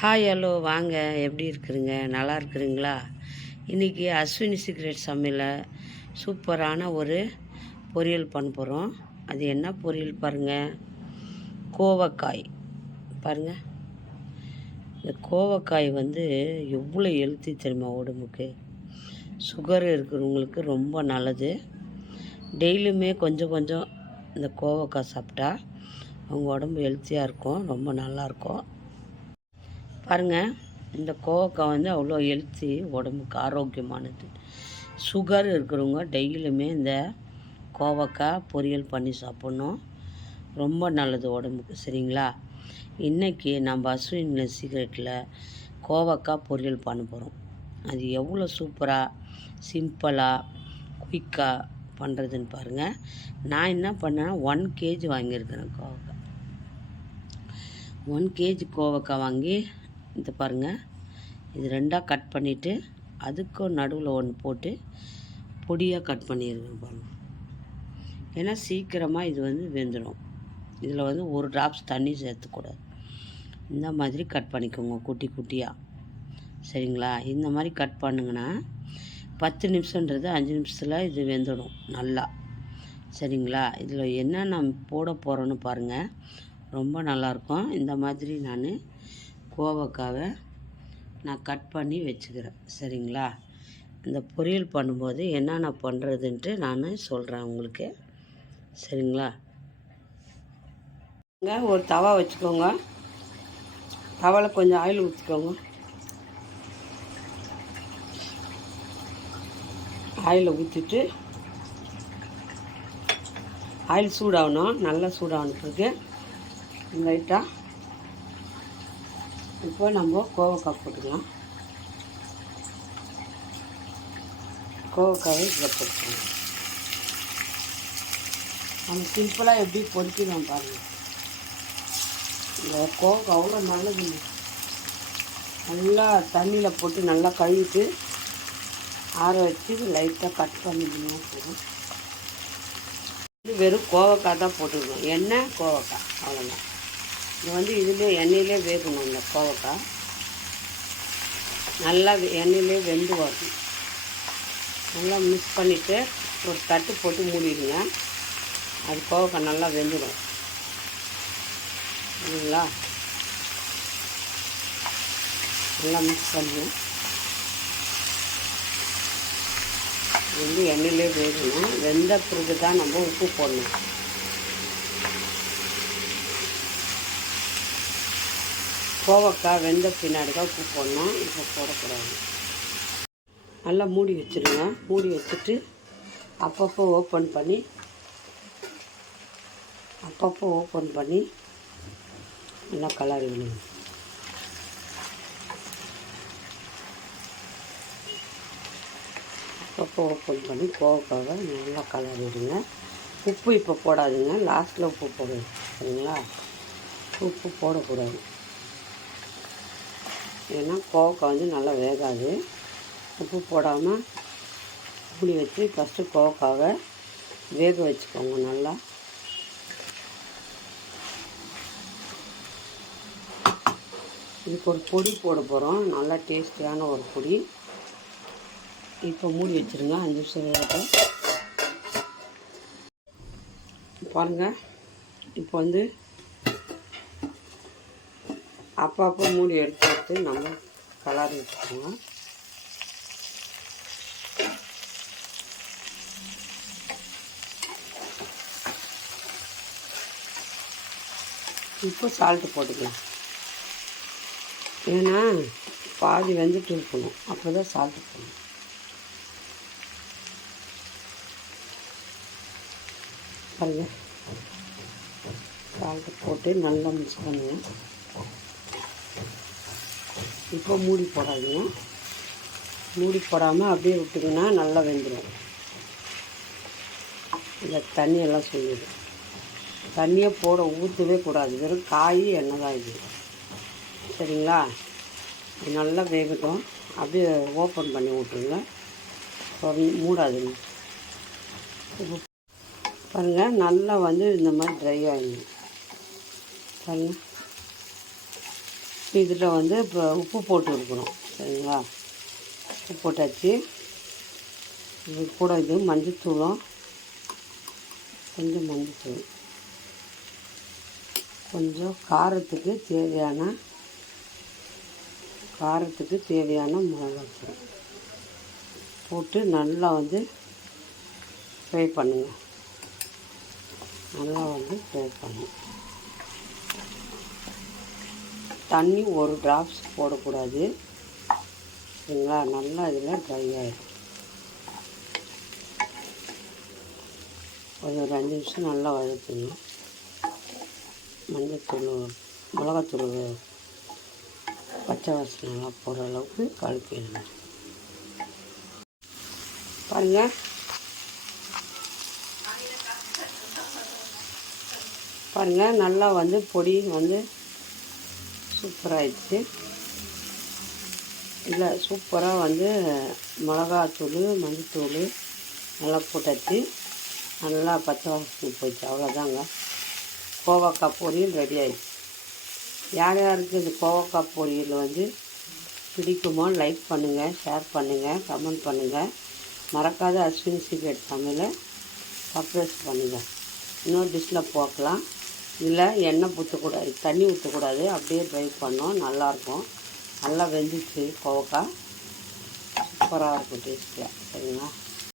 Hi hello வாங்க. எப்படி இருக்கிறீங்க? நல்லா இருக்கிறீங்களா? இன்றைக்கி அஸ்வினி சீக்ரெட் சமையலில் சூப்பரான ஒரு பொரியல் பண்ண போகிறோம் அது என்ன பொரியல் பாருங்கள் கோவக்காய். பாருங்கள் இந்த கோவக்காய் வந்து எவ்வளோ எழுத்தி தெரியுமா உடம்புக்கு? சுகர் இருக்கிறவங்களுக்கு ரொம்ப நல்லது. டெய்லியுமே கொஞ்சம் கொஞ்சம் இந்த கோவக்காய் சாப்பிட்டா அவங்க உடம்பு ஹெல்த்தியாக இருக்கும். ரொம்ப நல்லாயிருக்கும் பாருங்கள் இந்த கோவக்காய் வந்து அவ்வளோ ஹெல்த்தி உடம்புக்கு ஆரோக்கியமானது. சுகர் இருக்கிறவங்க டெய்லியுமே இந்த கோவக்காய் பொரியல் பண்ணி சாப்பிட்ணும். ரொம்ப நல்லது உடம்புக்கு சரிங்களா? இன்றைக்கி நம்ம அஸ்வின் சீக்ரெட்டில் கோவக்காய் பொரியல் பண்ண போகிறோம் அது எவ்வளோ சூப்பராக சிம்பிளாக குயிக்காக பண்ணுறதுன்னு பாருங்கள் நான் என்ன பண்ணேன் ஒன் கேஜி வாங்கியிருக்கிறேன் கோவக்காய் ஒன் கேஜி கோவக்காய் வாங்கி இது பாருங்கள் இது ரெண்டாக கட் பண்ணிவிட்டு அதுக்கும் நடுவில் ஒன்று போட்டு பொடியாக கட் பண்ணியிருக்கேன் பாருங்கள் ஏன்னா சீக்கிரமாக இது வந்து வெந்துடும் இதில் வந்து ஒரு ட்ராப்ஸ் தண்ணி சேர்த்துக்கூடாது. இந்த மாதிரி கட் பண்ணிக்கோங்க குட்டி குட்டியாக சரிங்களா? இந்த மாதிரி கட் பண்ணுங்கன்னா பத்து நிமிஷன்றது அஞ்சு நிமிஷத்தில் இது வெந்துடும் நல்லா. சரிங்களா? இதில் என்ன நான் போட போகிறோன்னு பாருங்கள் ரொம்ப நல்லாயிருக்கும் இந்த மாதிரி நான் கோவக்காவை நான் கட் பண்ணி வச்சுக்கிறேன். சரிங்களா? இந்த பொரியல் பண்ணும்போது என்னென்ன பண்ணுறதுன்ட்டு நான் சொல்கிறேன் உங்களுக்கு. சரிங்களா? ஒரு தவா வச்சுக்கோங்க. தவாவில் கொஞ்சம் ஆயில் ஊற்றிக்கோங்க. ஆயிலை ஊற்றிட்டு ஆயில் சூடாகணும். நல்லா சூடாகணும் லைட்டாக இப்போ நம்ம கோவக்காய் போட்டுக்கலாம். கோவக்காவை இதில் போட்டுக்கலாம். நம்ம சிம்பிளாக எப்படி பொறிக்கிறோம் பாருங்கள் இந்த கோவக்காய் அவ்வளோ நல்லது நல்லா தண்ணியில் போட்டு நல்லா கழுவிட்டு ஆற வச்சு லைட்டாக கட் பண்ணிக்கணும். போதும் இது வெறும் கோவக்காய் தான் போட்டுக்கணும். எண்ணெய் கோவக்காய். அவ்வளோதான் இது வந்து இதிலே எண்ணெயிலே வேகணும் இந்த கோவக்காய் நல்லா எண்ணெயிலே வெந்து வரணும். நல்லா மிக்ஸ் பண்ணிவிட்டு ஒரு தட்டு போட்டு மூடிடுங்க. அது கோவக்காய் நல்லா வெந்துடும். சரிங்களா? நல்லா மிக்ஸ் பண்ணுங்க. இது வந்து எண்ணெயிலே வேகணும். வெந்த பிறகு தான் நம்ம உப்பு போடணும். கோவக்காய் வெந்த பின்னாடி தான் உப்பு போடணும். இப்போ போடக்கூடாது. நல்லா மூடி வச்சுருங்க. மூடி வச்சுட்டு அப்பப்போ ஓப்பன் பண்ணி அப்பப்போ ஓப்பன் பண்ணி நல்லா கலரி விடுங்க. அப்பப்போ ஓப்பன் பண்ணி கோவக்காவை நல்லா கலரி விடுங்க. உப்பு இப்போ போடாதுங்க. லாஸ்ட்டில் உப்பு போடுங்க சரிங்களா? உப்பு போடக்கூடாது. ஏன்னா கோவக்காய் வந்து நல்லா வேகாது. உப்பு போடாமல் புளி வச்சு ஃபஸ்ட்டு கோவக்காவை வேக வச்சுக்கோங்க நல்லா. இதுக்கு ஒரு பொடி போட போகிறோம் நல்லா டேஸ்டியான ஒரு பொடி. இப்போ மூடி வச்சுருங்க. அஞ்சு நிமிஷம் வேகட்டும். பாருங்கள் இப்போ வந்து அப்பப்போ மூடி எடுத்து எடுத்து நம்ம கலர் வச்சுக்கோங்க இப்போ சால்ட்டு போட்டுக்கலாம். ஏன்னா பாதி வெந்துட்டு இருக்கணும். அப்போ தான் சால்ட்டு போடணும். பாருங்க. சால்ட்டு போட்டு நல்லா மிக்ஸ் பண்ணுங்கள் இப்போ மூடி போடாதீங்க. மூடி போடாமல் அப்படியே விட்டிங்கன்னா நல்லா வெந்துடும் இந்த தண்ணியெல்லாம் சொல்லிடும் தண்ணியை போட ஊற்றவே கூடாது. வெறும் காய் எண்ணெய் தான் இது. சரிங்களா? நல்லா வேகட்டும். அப்படியே ஓப்பன் பண்ணி விட்ருங்க மூடாதுங்க. இப்போ பாருங்கள் நல்லா வந்து இந்த மாதிரி ட்ரை ஆகிடும் பாருங்கள் இதில் வந்து இப்போ உப்பு போட்டு இருக்கணும் சரிங்களா? உப்பு போட்டாச்சு. இது கூட இது மஞ்சத்தூளும் கொஞ்சம் மஞ்சத்தூள். கொஞ்சம் காரத்துக்கு தேவையான காரத்துக்கு தேவையான மிளகாத்தூள் போட்டு நல்லா வந்து ஃப்ரை பண்ணுங்கள் நல்லா வந்து ஃப்ரை பண்ணுங்கள் தண்ணி ஒரு ட்ராப்ஸ் போடக்கூடாது. சரிங்களா? நல்லா இதில் ட்ரை ஆகிடும் ஒரு ஒரு அஞ்சு நிமிஷம் நல்லா வதக்கணும். மஞ்சத்தூள் மிளகாத்தூள் பச்சை வாசனை நல்லா போடுற அளவுக்கு கலக்கிடணும் பாருங்கள் பாருங்கள் நல்லா வந்து பொடி வந்து சூப்பராகிடுச்சு இல்லை சூப்பராக வந்து மிளகாத்தூள் மஞ்சத்தூள் நல்லா போட்டாச்சு. நல்லா பச்சை வாசனை போயிடுச்சு. அவ்வளோதாங்க. கோவக்காய் பொரியல் ரெடி ஆகிடுச்சு யார் யாருக்கு இந்த கோவக்காய் பொரியல் வந்து பிடிக்குமோ லைக் பண்ணுங்கள் ஷேர் பண்ணுங்கள் கமெண்ட் பண்ணுங்கள் மறக்காத அஸ்வின் சீக்ரெட் தமிழை சப்ரைஸ் பண்ணுங்கள் இன்னொரு டிஷ்ஷில் போக்கலாம் இதில் எண்ணெய் ஊற்றக்கூடாது தண்ணி ஊற்றக்கூடாது. அப்படியே ட்ரை பண்ணோம் நல்லாயிருக்கும். நல்லா வெந்துச்சு கோவக்காய். சூப்பராக இருக்கும் டேஸ்ட்டில் சரிங்களா?